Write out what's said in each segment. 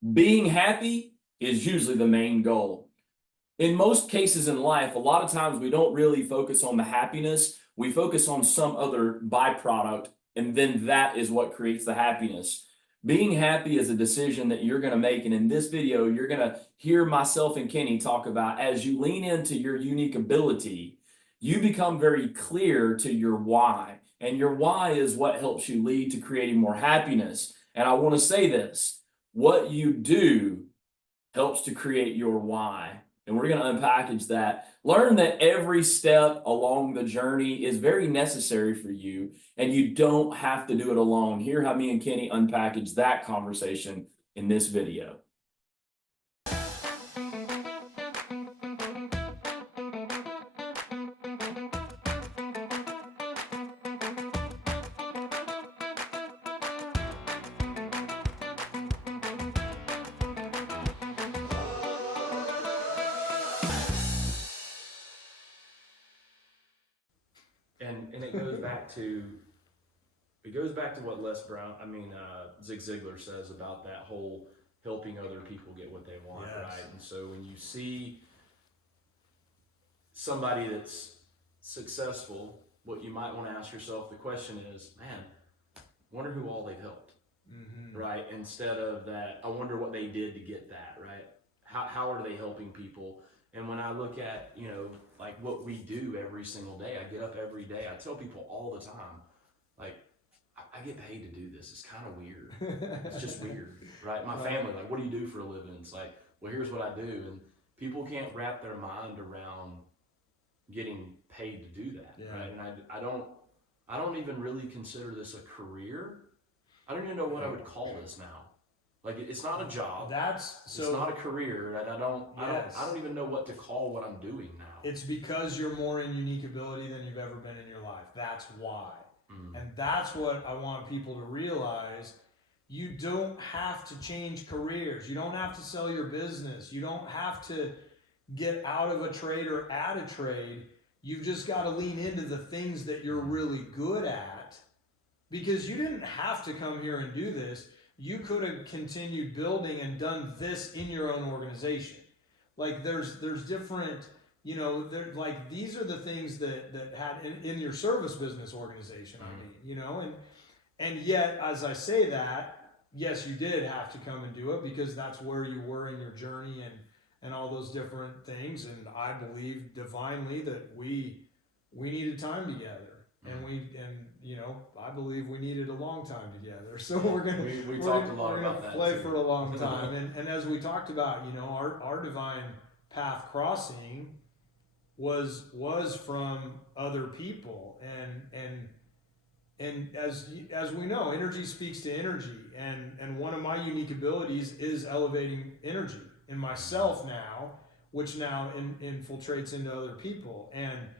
Being happy is usually the main goal. In most cases in life, a lot of times we don't really focus on the happiness. We focus on some other byproduct, and then that is what creates the happiness. Being happy is a decision that you're going to make. And in this video, you're going to hear myself and Kenny talk about as you lean into your unique ability, you become very clear to your why. And your why is what helps you lead to creating more happiness. And I want to say this, what you do helps to create your why. And we're going to unpackage that. Learn that every step along the journey is very necessary for you, and you don't have to do it alone. Hear how me and Kenny unpackage that conversation in this video. And it goes back to what Zig Ziglar says about that whole helping other people get what they want, yes. Right? And so when you see somebody that's successful, what you might want to ask yourself, the question is, man, wonder who all they've helped, right? Instead of that, I wonder what they did to get that, right? How are they helping people? And when I look at, like what we do every single day, I get up every day, I tell people all the time, like, I get paid to do this. It's kind of weird. It's just weird, right? My family, like, what do you do for a living? It's like, well, here's what I do. And people can't wrap their mind around getting paid to do that, yeah. Right? And I don't even really consider this a career. I don't even know what I would call this now. Like, it's not a job. It's not a career, and I don't even know what to call what I'm doing now. It's because you're more in unique ability than you've ever been in your life. That's why. And that's what I want people to realize. You don't have to change careers. You don't have to sell your business. You don't have to get out of a trade or add a trade. You've just got to lean into the things that you're really good at, because you didn't have to come here and do this. You could have continued building and done this in your own organization. Like there's different, like these are the things that had in your service business organization, and yet, as I say that, yes, you did have to come and do it because that's where you were in your journey and all those different things. And I believe divinely that we needed time together. And I believe we needed a long time together. So we're gonna play for a long time. And as we talked about, our divine path crossing was from other people, and as we know, energy speaks to energy, and one of my unique abilities is elevating energy in myself now, which now infiltrates into other people. And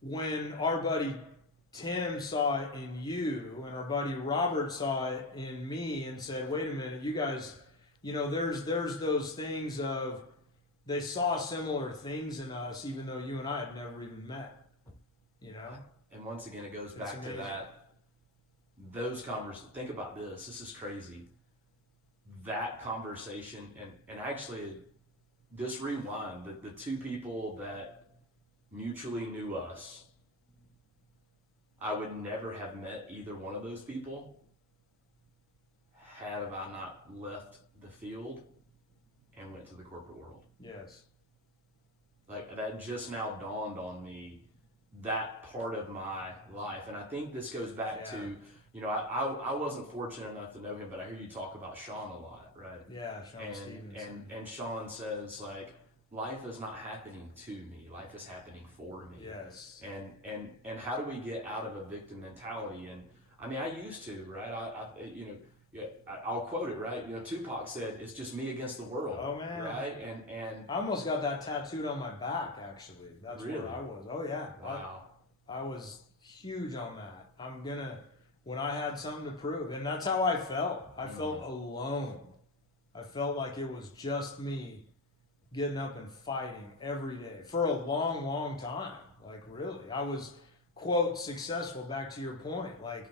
when our buddy Tim saw it in you, and our buddy Robert saw it in me, and said, "Wait a minute, you guys, there's those things of they saw similar things in us, even though you and I had never even met." And once again, it goes back to that. Those conversations. Think about this. This is crazy. That conversation, and actually, just rewind the two people that mutually knew us, I would never have met either one of those people had I not left the field and went to the corporate world. Yes. Like, that just now dawned on me, that part of my life. And I think this goes back to, I wasn't fortunate enough to know him, but I hear you talk about Sean a lot, right? Yeah, Sean Stevenson. And Sean says, like, life is not happening to me. Life is happening for me. Yes. And how do we get out of a victim mentality? And I mean, I used to, right? I'll quote it, right? Tupac said, "It's just me against the world." Oh man. Right? And I almost got that tattooed on my back, actually. That's really? Where I was. Oh yeah. Wow. I was huge on that. When I had something to prove, and that's how I felt. I felt alone. I felt like it was just me getting up and fighting every day for a long, long time. Like, really, I was, quote, successful, back to your point. Like,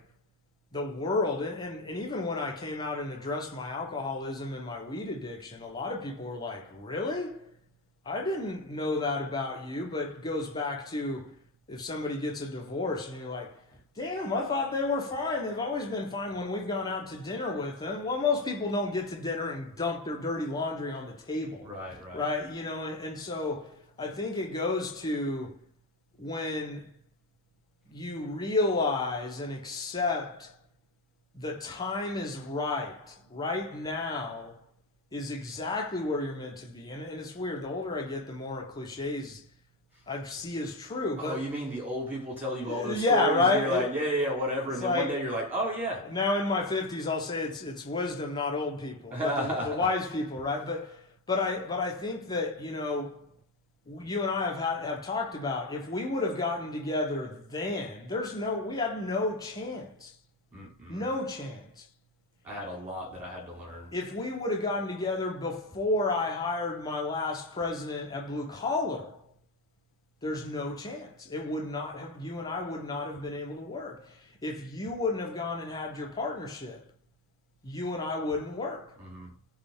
the world, and even when I came out and addressed my alcoholism and my weed addiction, a lot of people were like, really? I didn't know that about you. But it goes back to if somebody gets a divorce and you're like, damn, I thought they were fine. They've always been fine when we've gone out to dinner with them. Well, most people don't get to dinner and dump their dirty laundry on the table. Right. You know, and so I think it goes to when you realize and accept the time is right now is exactly where you're meant to be. And it's weird. The older I get, the more cliches I see as true. But you mean the old people tell you all those yeah, stories? right. And you're like, yeah, whatever. And then one day you're like, oh yeah. Now in my 50s, I'll say it's wisdom, not old people, but the wise people, right? But I think that, you know, you and I have talked about, if we would have gotten together then, we had no chance. No chance. I had a lot that I had to learn. If we would have gotten together before I hired my last president at Blue Collar, there's no chance. It would not have, you and I would not have been able to work. If you wouldn't have gone and had your partnership, you and I wouldn't work.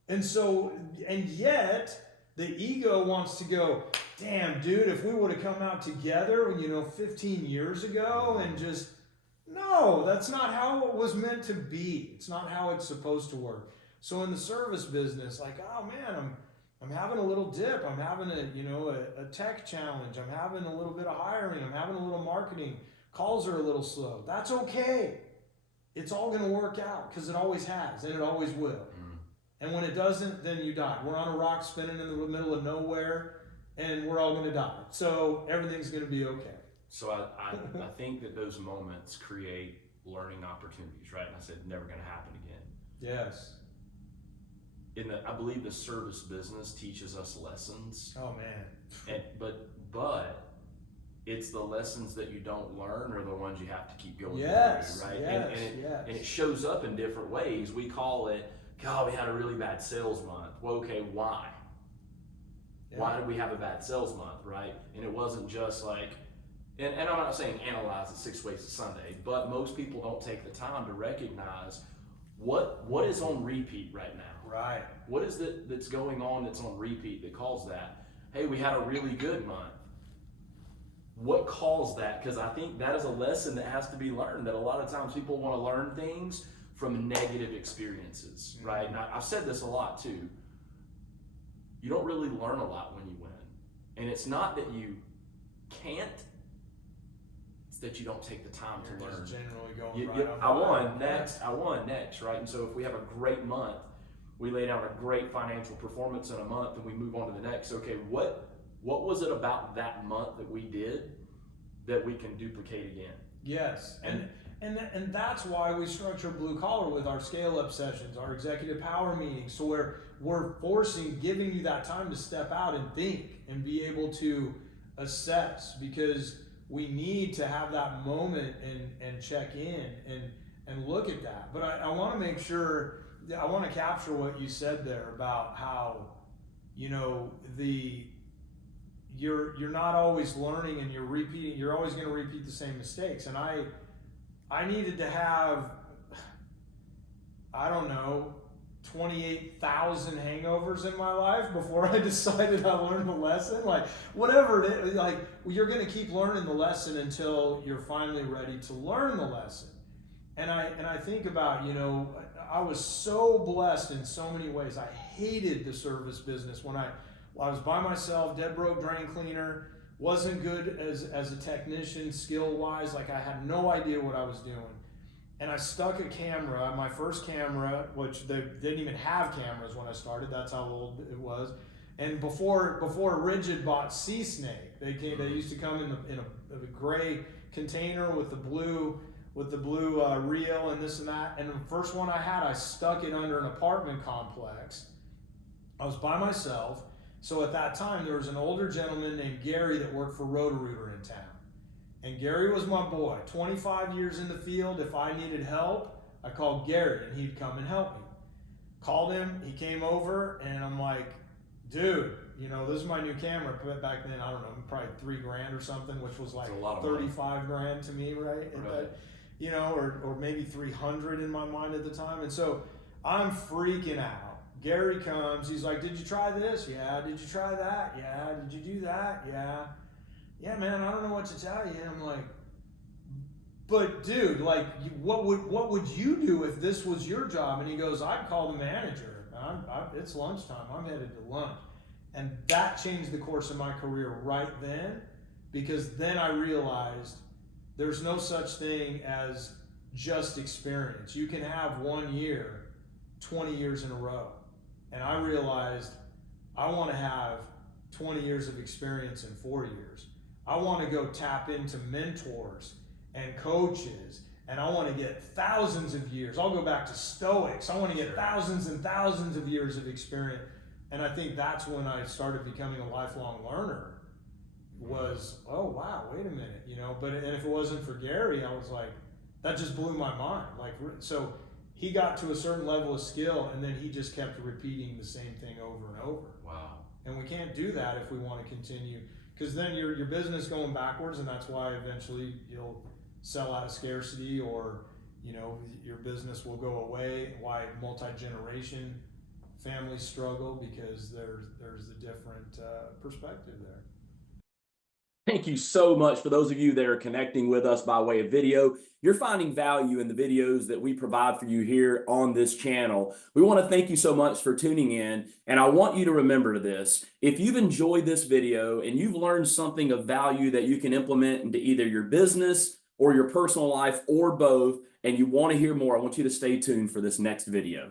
And so, and yet, the ego wants to go, damn, dude, if we would have come out together, 15 years ago and just, no, that's not how it was meant to be. It's not how it's supposed to work. So in the service business, like, oh man, I'm having a little dip. I'm having a tech challenge. I'm having a little bit of hiring. I'm having a little marketing. Calls are a little slow. That's okay. It's all going to work out because it always has and it always will. And when it doesn't, then you die. We're on a rock spinning in the middle of nowhere and we're all going to die. So everything's going to be okay. So I think that those moments create learning opportunities, right? And I said, never going to happen again. Yes. I believe the service business teaches us lessons. Oh man. But it's the lessons that you don't learn are the ones you have to keep going through, right? Yes, and it shows up in different ways. We call it, God, we had a really bad sales month. Well, okay, why? Yeah. Why did we have a bad sales month, right? And it wasn't just like, and I'm not saying analyze it 6 ways to Sunday, but most people don't take the time to recognize what is on repeat right now. Right. What is it that's going on that's on repeat that caused that? Hey, we had a really good month. What caused that? Because I think that is a lesson that has to be learned, that a lot of times people want to learn things from negative experiences, right? And I've said this a lot too. You don't really learn a lot when you win. And it's not that you can't, it's that you don't take the time to learn. Just generally going I won next, right? And so if we have a great month, we lay down a great financial performance in a month and we move on to the next. Okay, what was it about that month that we did that we can duplicate again? Yes. And that's why we structure Blue Collar with our scale up sessions, our executive power meetings. So we're giving you that time to step out and think and be able to assess, because we need to have that moment and check in and look at that. But I want to make sure, I want to capture what you said there about how, you're not always learning and you're always going to repeat the same mistakes. And I needed to have, 28,000 hangovers in my life before I decided I learned the lesson. Like, whatever it is, like, you're going to keep learning the lesson until you're finally ready to learn the lesson. And I think about, I was so blessed in so many ways. I hated the service business when I was by myself, dead broke drain cleaner, wasn't good as a technician skill-wise. Like, I had no idea what I was doing. And I stuck a camera, my first camera, which they didn't even have cameras when I started. That's how old it was. And before Rigid bought Sea Snake, they used to come in a gray container with the blue reel and this and that. And the first one I had, I stuck it under an apartment complex. I was by myself. So at that time, there was an older gentleman named Gary that worked for Roto-Rooter in town. And Gary was my boy. 25 years in the field. If I needed help, I called Gary and he'd come and help me. Called him, he came over, and I'm like, dude, this is my new camera. Back then, I don't know, probably $3,000 or something, which was like 35 grand to me, right? you know, or maybe 300 in my mind at the time. And so I'm freaking out. Gary comes, he's like, did you try this? Yeah. Did you try that? Yeah. Did you do that? Yeah. Yeah, man, I don't know what to tell you. And I'm like, but dude, like, what would you do if this was your job? And he goes, I'd call the manager. It's lunchtime. I'm headed to lunch. And that changed the course of my career right then, because then I realized there's no such thing as just experience. You can have 1 year, 20 years in a row. And I realized I want to have 20 years of experience in 4 years. I want to go tap into mentors and coaches, and I want to get thousands of years. I'll go back to Stoics. I want to get thousands and thousands of years of experience. And I think that's when I started becoming a lifelong learner. Was, oh wow, wait a minute, you know. But and if it wasn't for Gary, I was like, that just blew my mind. Like, so he got to a certain level of skill, and then he just kept repeating the same thing over and over. Wow. And we can't do that if we want to continue, because then your business going backwards, and that's why eventually you'll sell out of scarcity, or you know, your business will go away. Why multi-generation families struggle, because there's a different perspective there. Thank you so much for those of you that are connecting with us by way of video. You're finding value in the videos that we provide for you here on this channel. We want to thank you so much for tuning in. And I want you to remember this. If you've enjoyed this video and you've learned something of value that you can implement into either your business or your personal life or both, and you want to hear more, I want you to stay tuned for this next video.